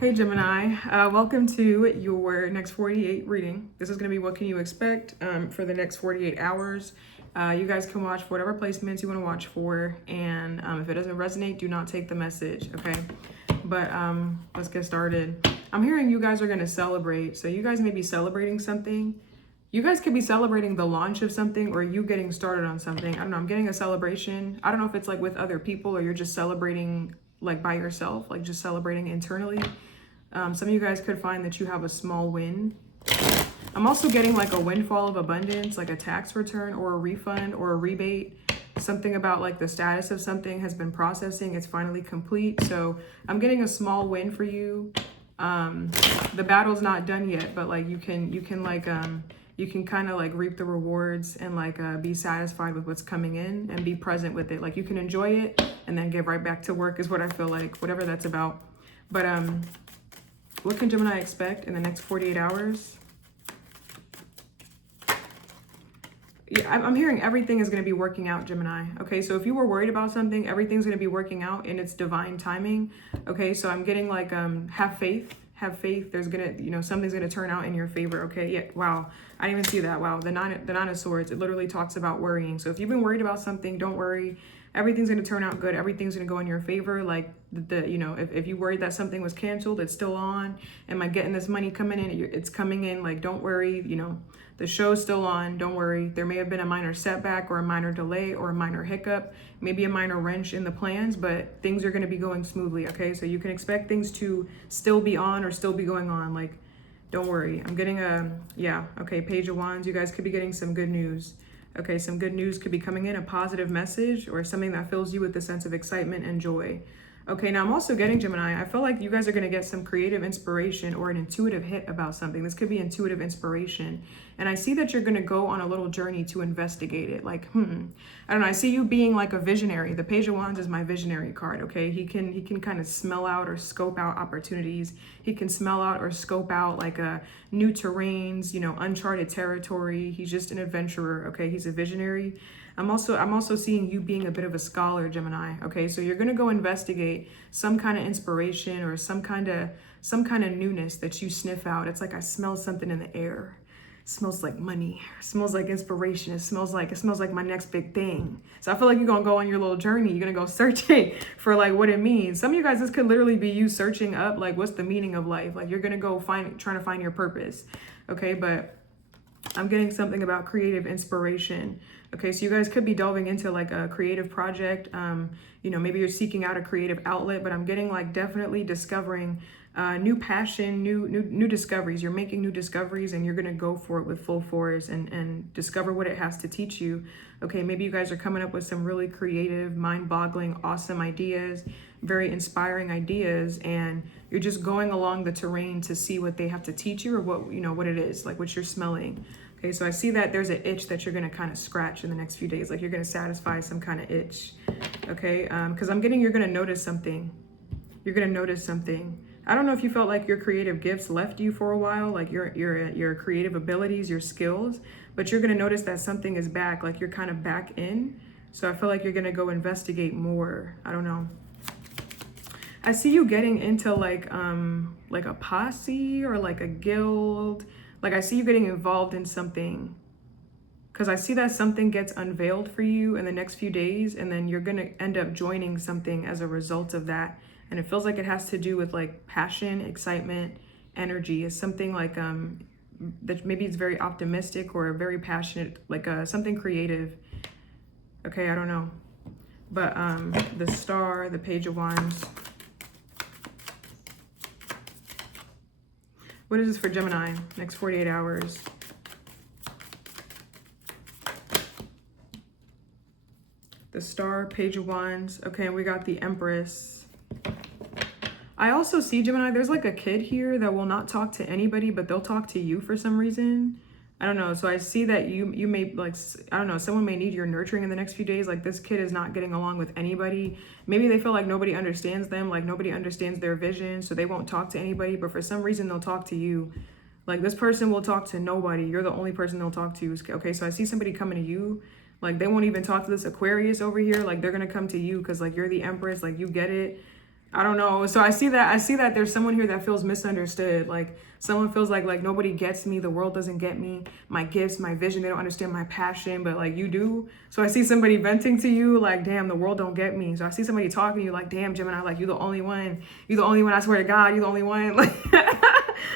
Hey Gemini, welcome to your next 48 reading. This is going to be what can you expect for the next 48 hours. You guys can watch for whatever placements you want to watch for, and if it doesn't resonate, do not take the message, okay? But let's get started. I'm hearing you guys are going to celebrate, so you guys may be celebrating something. You guys could be celebrating the launch of something or you getting started on something. I don't know, I'm getting a celebration. I don't know if it's like with other people or you're just celebrating like by yourself, like just celebrating internally. Some of you guys could find that you have a small win. I'm also getting like a windfall of abundance, like a tax return or a refund or a rebate. Something about like the status of something has been processing. It's finally complete. So I'm getting a small win for you. The battle's not done yet, but like you can kind of like reap the rewards and like be satisfied with what's coming in and be present with it. Like you can enjoy it and then get right back to work is what I feel like, whatever that's about. But what can Gemini expect in the next 48 hours? Yeah, I'm hearing everything is going to be working out, Gemini. Okay, so if you were worried about something, everything's going to be working out in its divine timing. Okay, so I'm getting like, have faith. Have faith. There's going to, something's going to turn out in your favor. Okay, yeah, wow. I didn't even see that. Wow, the nine of swords, it literally talks about worrying. So if you've been worried about something, don't worry. Everything's going to turn out good. Everything's going to go in your favor. Like if you worried that something was canceled, it's still on. Am I getting this money coming in? It's coming in. Like, don't worry. The show's still on. Don't worry. There may have been a minor setback or a minor delay or a minor hiccup, maybe a minor wrench in the plans, but things are going to be going smoothly. Okay. So you can expect things to still be on or still be going on. Like, don't worry. I'm getting okay. Page of Wands. You guys could be getting some good news. Okay, some good news could be coming in, a positive message or something that fills you with a sense of excitement and joy. Okay, now I'm also getting, Gemini, I feel like you guys are going to get some creative inspiration or an intuitive hit about something. This could be intuitive inspiration. And I see that you're going to go on a little journey to investigate it. Like, I don't know. I see you being like a visionary. The Page of Wands is my visionary card, okay? He can kind of smell out or scope out opportunities. He can smell out or scope out like new terrains, uncharted territory. He's just an adventurer, okay? He's a visionary. I'm also seeing you being a bit of a scholar, Gemini. Okay, so you're gonna go investigate some kind of inspiration or some kind of newness that you sniff out. It's like I smell something in the air. It smells like money. It smells like inspiration. It smells like my next big thing. So I feel like you're gonna go on your little journey. You're gonna go searching for like what it means. Some of you guys, this could literally be you searching up like what's the meaning of life. Like you're gonna go trying to find your purpose. Okay, but I'm getting something about creative inspiration. Okay, so you guys could be delving into like a creative project. Maybe you're seeking out a creative outlet, but I'm getting like definitely discovering new passion, new discoveries. You're making new discoveries and you're gonna go for it with full force and discover what it has to teach you. Okay, maybe you guys are coming up with some really creative, mind-boggling, awesome ideas, very inspiring ideas, and you're just going along the terrain to see what they have to teach you or what it is, like what you're smelling. Okay, so I see that there's an itch that you're gonna kind of scratch in the next few days, like you're gonna satisfy some kind of itch. Okay, because I'm getting you're gonna notice something. You're gonna notice something. I don't know if you felt like your creative gifts left you for a while, like your creative abilities, your skills, but you're gonna notice that something is back, like you're kind of back in. So I feel like you're gonna go investigate more. I don't know. I see you getting into like a posse or like a guild. Like I see you getting involved in something because I see that something gets unveiled for you in the next few days and then you're going to end up joining something as a result of that. And it feels like it has to do with like passion, excitement, energy. It's something like that maybe it's very optimistic or very passionate, like something creative. Okay, I don't know. But the Star, the Page of Wands. What is this for Gemini? Next 48 hours. The Star, Page of Wands. Okay, we got the Empress. I also see, Gemini, there's like a kid here that will not talk to anybody, but they'll talk to you for some reason. I don't know. So I see that you may like, I don't know, someone may need your nurturing in the next few days. Like this kid is not getting along with anybody. Maybe they feel like nobody understands them, like nobody understands their vision. So they won't talk to anybody, but for some reason they'll talk to you. Like this person will talk to nobody. You're the only person they'll talk to. Okay, so I see somebody coming to you. Like they won't even talk to this Aquarius over here. Like they're going to come to you because like you're the Empress, like you get it. I don't know. So I see that there's someone here that feels misunderstood. Like someone feels like nobody gets me. The world doesn't get me. My gifts, my vision, they don't understand my passion, but like you do. So I see somebody venting to you like, damn, the world don't get me. So I see somebody talking to you like, damn, Gemini, like you're the only one. You're the only one. I swear to God, you're the only one. Like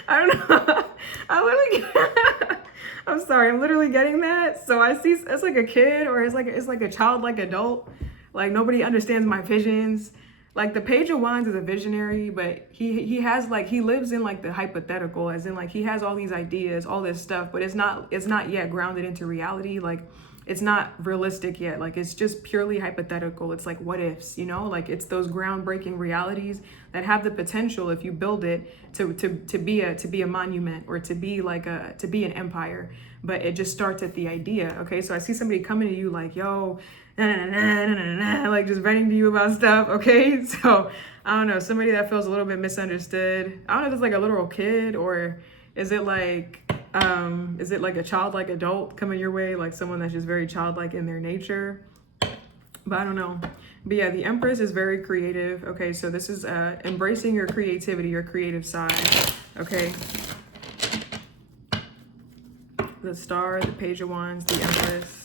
I don't know. I literally I'm sorry. I'm literally getting that. So I see it's like a kid or it's like a childlike adult. Like nobody understands my visions. Like the Page of Wands is a visionary, but he has like, he lives in like the hypothetical, as in like he has all these ideas, all this stuff, but it's not yet grounded into reality. Like it's not realistic yet. Like it's just purely hypothetical. It's like what ifs, you know, like it's those groundbreaking realities that have the potential, if you build it, to be a monument, or to be an empire. But it just starts at the idea. Okay, so I see somebody coming to you like, yo, like just venting to you about stuff. Okay, so I don't know, somebody that feels a little bit misunderstood. I don't know if it's like a literal kid, or is it like a childlike adult coming your way, like someone that's just very childlike in their nature. But I don't know. But yeah, the Empress is very creative. Okay, so this is embracing your creativity, your creative side. Okay, the Star, the Page of Wands, the Empress.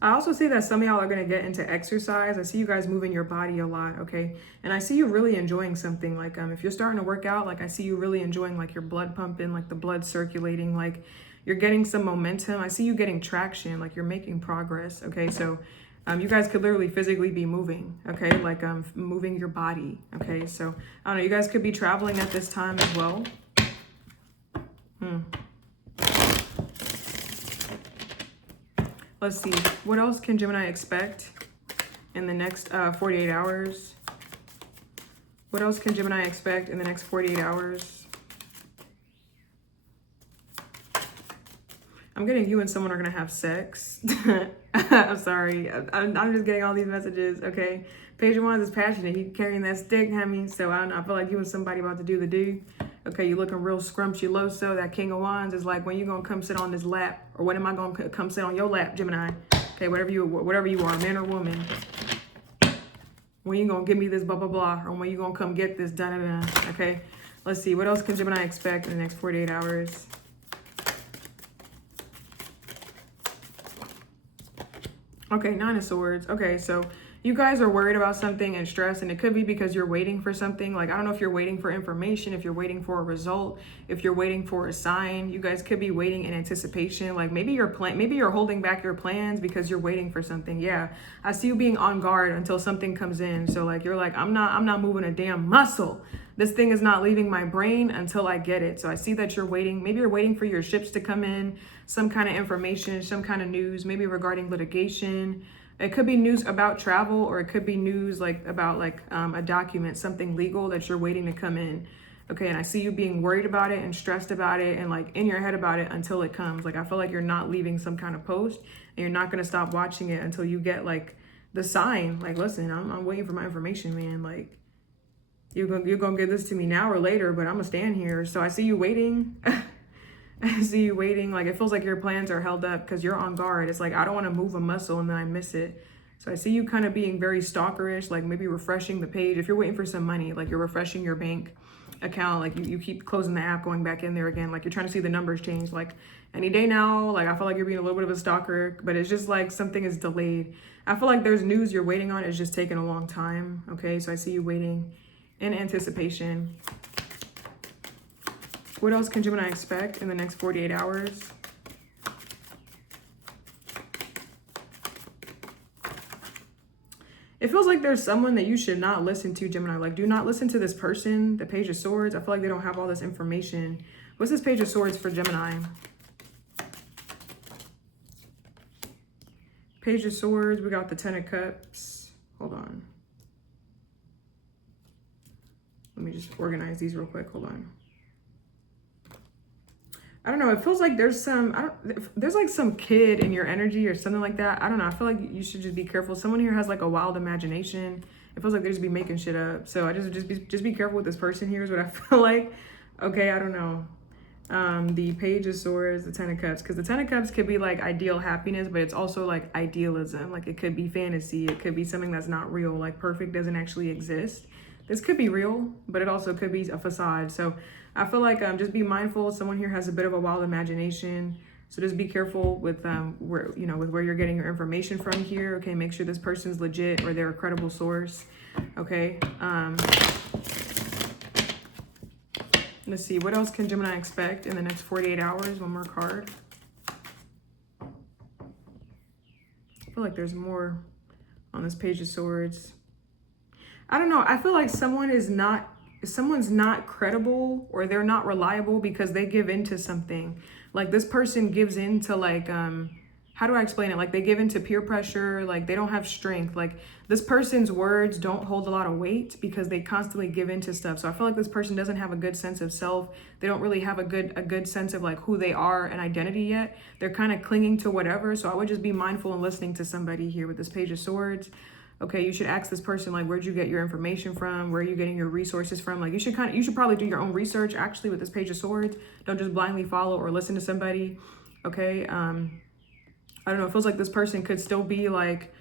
I also see that some of y'all are going to get into exercise. I see you guys moving your body a lot, okay? And I see you really enjoying something. Like if you're starting to work out, like I see you really enjoying like your blood pumping, like the blood circulating, like you're getting some momentum. I see you getting traction, like you're making progress, okay? So you guys could literally physically be moving, okay? Like moving your body, okay? So I don't know, you guys could be traveling at this time as well. Let's see, what else can Gemini expect in the next 48 hours? What else can Gemini expect in the next 48 hours? I'm getting you and someone are gonna have sex. I'm sorry, I'm just getting all these messages, okay? Page of Wands is passionate, he's carrying that stick, Hemi. So I don't know, I feel like you and somebody about to do the do. Okay, you looking real scrumptious. That King of Wands is like, when you gonna come sit on this lap? Or when am I gonna come sit on your lap, Gemini? Okay, whatever you are, man or woman. When you gonna give me this blah, blah, blah? Or when you gonna come get this da, da, da? Okay, let's see. What else can Gemini expect in the next 48 hours? Okay, Nine of Swords. Okay, so you guys are worried about something and stressed, and it could be because you're waiting for something. Like, I don't know if you're waiting for information, if you're waiting for a result, if you're waiting for a sign. You guys could be waiting in anticipation. Like maybe you're holding back your plans because you're waiting for something. Yeah, I see you being on guard until something comes in. So like, you're like, I'm not moving a damn muscle. This thing is not leaving my brain until I get it. So I see that you're waiting. Maybe you're waiting for your ships to come in, some kind of information, some kind of news, maybe regarding litigation. It could be news about travel, or it could be news like about like a document, something legal that you're waiting to come in. Okay, and I see you being worried about it and stressed about it and like in your head about it until it comes. Like I feel like you're not leaving some kind of post, and you're not gonna stop watching it until you get like the sign. Like, listen, I'm waiting for my information, man. Like you're gonna give this to me now or later, but I'm gonna stand here. So I see you waiting. I see you waiting. Like it feels like your plans are held up because you're on guard. It's like, I don't want to move a muscle and then I miss it. So I see you kind of being very stalkerish, like maybe refreshing the page. If you're waiting for some money, like you're refreshing your bank account, like you keep closing the app, going back in there again, like you're trying to see the numbers change, like any day now. Like I feel like you're being a little bit of a stalker, but it's just like something is delayed. I feel like there's news you're waiting on. It's just taking a long time. Okay, so I see you waiting in anticipation. What else can Gemini expect in the next 48 hours? It feels like there's someone that you should not listen to, Gemini. Like, do not listen to this person, the Page of Swords. I feel like they don't have all this information. What's this Page of Swords for Gemini? Page of Swords, we got the Ten of Cups. Hold on. Let me just organize these real quick. Hold on. I don't know. It feels like there's there's like some kid in your energy or something like that. I don't know. I feel like you should just be careful. Someone here has like a wild imagination. It feels like they just be making shit up. So I just be careful with this person here is what I feel like. Okay, I don't know. The Page of Swords, the Ten of Cups, because the Ten of Cups could be like ideal happiness, but it's also like idealism. Like it could be fantasy. It could be something that's not real. Like perfect doesn't actually exist. This could be real, but it also could be a facade. So I feel like just be mindful. Someone here has a bit of a wild imagination. So just be careful with where, you know, with where you're getting your information from here. Okay, make sure this person's legit or they're a credible source. Okay. Let's see, what else can Gemini expect in the next 48 hours? One more card. I feel like there's more on this Page of Swords. I don't know. I feel like someone's not credible or they're not reliable because they give into something. Like this person gives into like, how do I explain it? Like they give into peer pressure, like they don't have strength. Like this person's words don't hold a lot of weight because they constantly give into stuff. So I feel like this person doesn't have a good sense of self. They don't really have a good sense of like who they are and identity yet. They're kind of clinging to whatever. So I would just be mindful in listening to somebody here with this Page of Swords. Okay, you should ask this person, like, where'd you get your information from? Where are you getting your resources from? Like, you should probably do your own research, actually, with this Page of Swords. Don't just blindly follow or listen to somebody, okay? I don't know, it feels like this person could still be, like,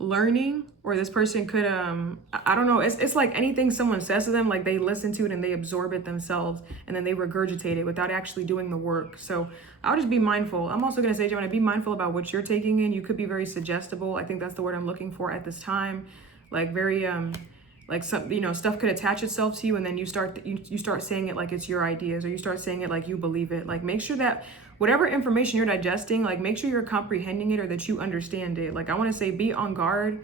learning, or this person could, I don't know, it's like anything someone says to them, like, they listen to it and they absorb it themselves, and then they regurgitate it without actually doing the work. So I'll just be mindful. I'm also going to say, Gemini, be mindful about what you're taking in. You could be very suggestible. I think that's the word I'm looking for at this time. Like very, like some, you know, stuff could attach itself to you, and then you start saying it like it's your ideas, or you start saying it like you believe it. Like make sure that whatever information you're digesting, like make sure you're comprehending it or that you understand it. Like I want to say, be on guard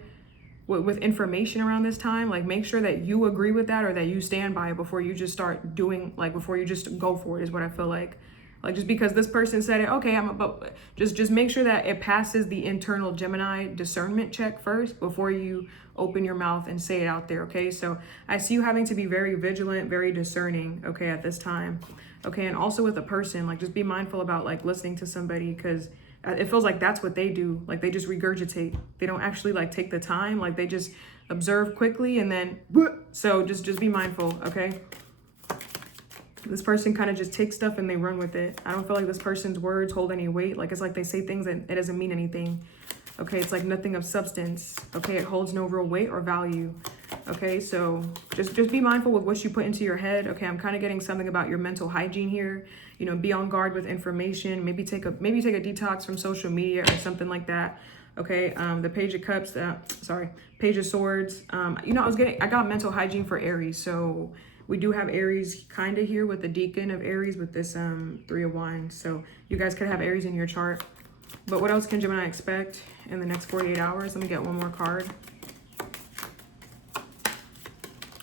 with information around this time. Like make sure that you agree with that or that you stand by it before you just start doing, like before you just go for it, is what I feel like. Like just because this person said it, okay, but just make sure that it passes the internal Gemini discernment check first before you open your mouth and say it out there, okay? So I see you having to be very vigilant, very discerning, okay, at this time. Okay, and also with a person, like just be mindful about like listening to somebody, because it feels like that's what they do. Like they just regurgitate. They don't actually like take the time. Like they just observe quickly and then, so just be mindful, okay? This person kind of just takes stuff and they run with it. I don't feel like this person's words hold any weight. Like it's like they say things and it doesn't mean anything. Okay, it's like nothing of substance. Okay, it holds no real weight or value. Okay, so just be mindful with what you put into your head. Okay, I'm kind of getting something about your mental hygiene here. You know, be on guard with information. Maybe take a detox from social media or something like that. Okay, the Page of Cups, Page of Swords. You know, I got mental hygiene for Aries, so we do have Aries kind of here with the Deacon of Aries with this 3 of Wands. So you guys could have Aries in your chart. But what else can Gemini expect in the next 48 hours? Let me get one more card.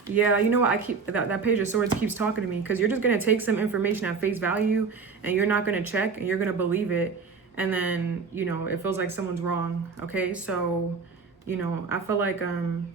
Yeah, you know what? I keep that Page of Swords keeps talking to me, because you're just going to take some information at face value and you're not going to check and you're going to believe it. And then, you know, it feels like someone's wrong. Okay, so you know, I feel like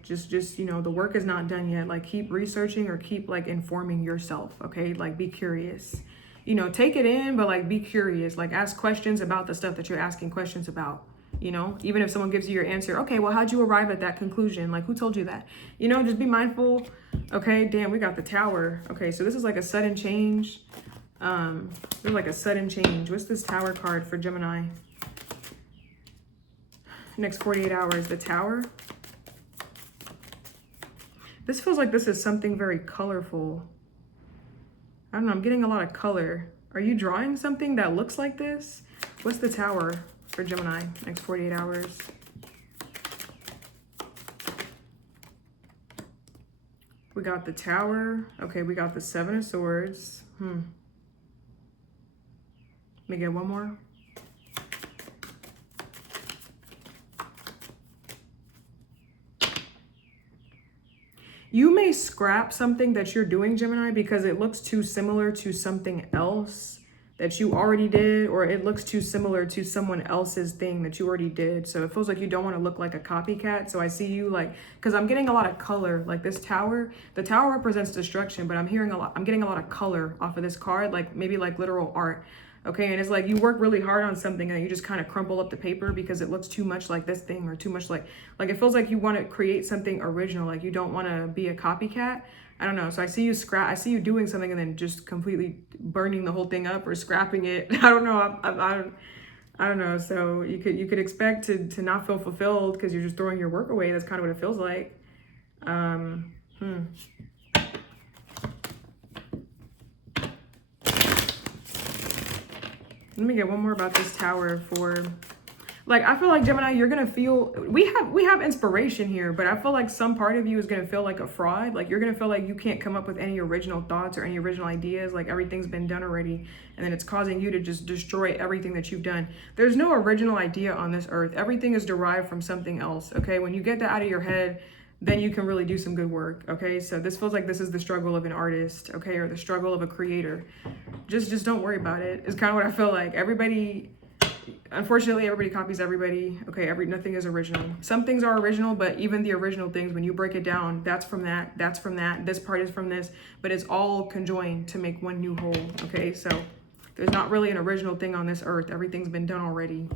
just you know, the work is not done yet. Like keep researching or keep like informing yourself, okay? Like be curious. You know, take it in, but like be curious. Like ask questions about the stuff that you're asking questions about. You know, even if someone gives you your answer, okay, well, how'd you arrive at that conclusion? Like who told you that? You know, just be mindful. Okay, damn, we got the Tower. Okay, so this is like a sudden change. There's like a sudden change. What's this Tower card for Gemini? Next 48 hours, the Tower. This feels like this is something very colorful. I don't know, I'm getting a lot of color. Are you drawing something that looks like this? What's the Tower for Gemini, next 48 hours? We got the Tower. Okay, we got the 7 of Swords. Let me get one more. You may scrap something that you're doing, Gemini, because it looks too similar to something else that you already did, or it looks too similar to someone else's thing that you already did. So it feels like you don't want to look like a copycat. So I see you like, because I'm getting a lot of color, like this Tower. The Tower represents destruction, but I'm getting a lot of color off of this card, like maybe like literal art. Okay, and it's like you work really hard on something and you just kind of crumple up the paper because it looks too much like this thing, or too much like it feels like you want to create something original, like you don't want to be a copycat. I don't know. So I see you doing something and then just completely burning the whole thing up or scrapping it. I don't know. I don't know. So you could expect to not feel fulfilled because you're just throwing your work away. That's kind of what it feels like. Let me get one more about this Tower for, like, I feel like Gemini, you're gonna feel, we have inspiration here, but I feel like some part of you is gonna feel like a fraud. Like you're gonna feel like you can't come up with any original thoughts or any original ideas. Like everything's been done already, and then it's causing you to just destroy everything that you've done. There's no original idea on this earth. Everything is derived from something else. Okay, when you get that out of your head, then you can really do some good work. Okay, so this feels like this is the struggle of an artist, okay, or the struggle of a creator. Just don't worry about it. It's kind of what I feel like. Unfortunately, everybody copies everybody. Okay, nothing is original. Some things are original, but even the original things, when you break it down, that's from that, this part is from this, but it's all conjoined to make one new whole. Okay, so there's not really an original thing on this earth. Everything's been done already.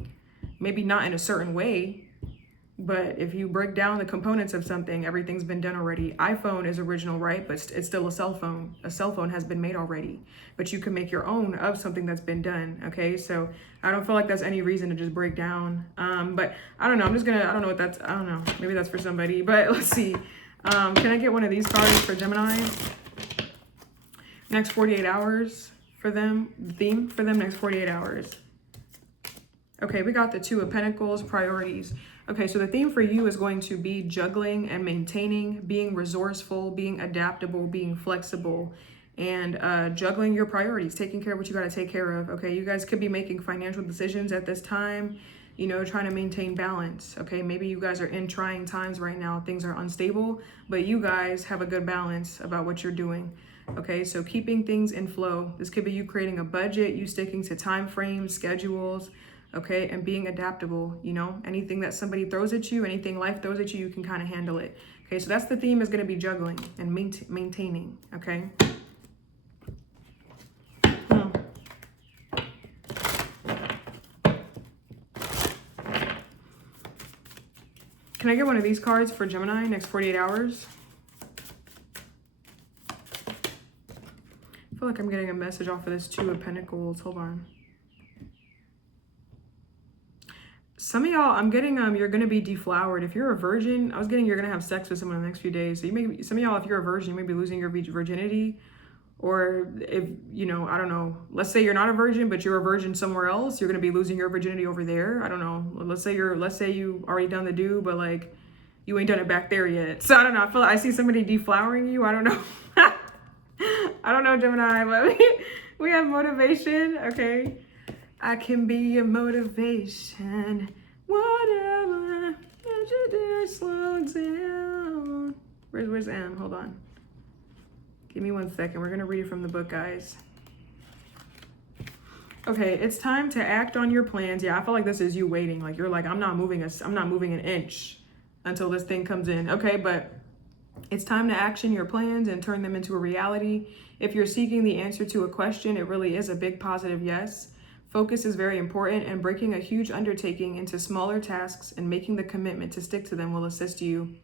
Maybe not in a certain way, but if you break down the components of something, everything's been done already. iPhone is original, right? But it's still a cell phone. A cell phone has been made already, but you can make your own of something that's been done. Okay, so I don't feel like that's any reason to just break down. But I don't know. I don't know what that's, I don't know. Maybe that's for somebody, but let's see. Can I get one of these cards for Gemini? Next 48 hours for them, theme for them, next 48 hours. Okay, we got the Two of Pentacles, priorities. Okay, so the theme for you is going to be juggling and maintaining, being resourceful, being adaptable, being flexible, and juggling your priorities, taking care of what you got to take care of. Okay, you guys could be making financial decisions at this time, you know, trying to maintain balance. Okay, maybe you guys are in trying times right now. Things are unstable, but you guys have a good balance about what you're doing. Okay, so keeping things in flow. This could be you creating a budget, you sticking to time frames, schedules, okay, and being adaptable. You know, anything that somebody throws at you, anything life throws at you, you can kind of handle it. Okay, so that's the theme, is going to be juggling and maintaining. Okay. Can I get one of these cards for Gemini, next 48 hours? I feel like I'm getting a message off of this Two of Pentacles. Hold on. Some of y'all, I'm getting, you're going to be deflowered. If you're a virgin, I was getting, you're going to have sex with someone in the next few days. So you may, some of y'all, if you're a virgin, you may be losing your virginity. Or if, you know, I don't know, let's say you're not a virgin, but you're a virgin somewhere else, you're going to be losing your virginity over there. I don't know. Let's say you already done the do, but like you ain't done it back there yet. So I don't know. I feel like I see somebody deflowering you. I don't know. I don't know, Gemini, but we have motivation. Okay. I can be a motivation. Whatever. Slow down. Where's M? Hold on. Give me 1 second. We're going to read it from the book, guys. Okay, it's time to act on your plans. Yeah, I feel like this is you waiting. Like you're like, I'm not moving an inch until this thing comes in. Okay, but it's time to action your plans and turn them into a reality. If you're seeking the answer to a question, it really is a big positive yes. Focus is very important, and breaking a huge undertaking into smaller tasks and making the commitment to stick to them will assist you.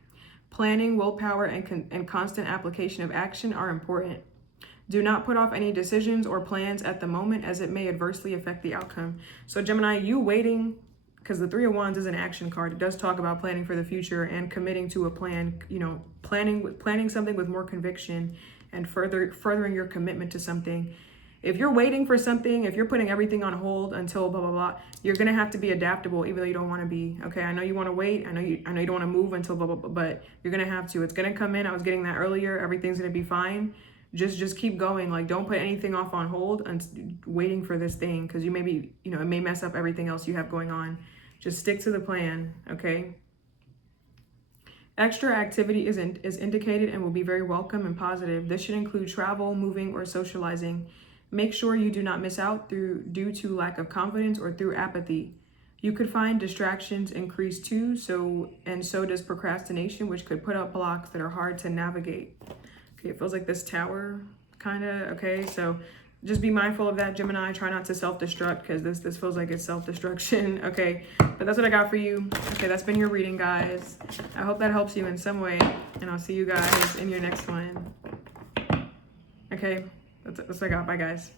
Planning, willpower, and constant application of action are important. Do not put off any decisions or plans at the moment, as it may adversely affect the outcome. So Gemini, you waiting, because the Three of Wands is an action card. It does talk about planning for the future and committing to a plan, you know, planning something with more conviction and furthering your commitment to something. If you're waiting for something, if you're putting everything on hold until blah, blah, blah, you're going to have to be adaptable, even though you don't want to be. Okay, I know you want to wait. I know you don't want to move until blah, blah, blah, but you're going to have to. It's going to come in. I was getting that earlier. Everything's going to be fine. Just keep going. Like, don't put anything off on hold and waiting for this thing, because you may be, you know, it may mess up everything else you have going on. Just stick to the plan, okay? Extra activity is indicated and will be very welcome and positive. This should include travel, moving, or socializing. Make sure you do not miss out due to lack of confidence or through apathy. You could find distractions increase too, so does procrastination, which could put up blocks that are hard to navigate. Okay, it feels like this Tower kind of, okay, so just be mindful of that, Gemini. Try not to self-destruct, because this feels like it's self-destruction. Okay, but that's what I got for you. Okay, that's been your reading, guys. I hope that helps you in some way, and I'll see you guys in your next one. Okay, that's what I got. Bye, guys.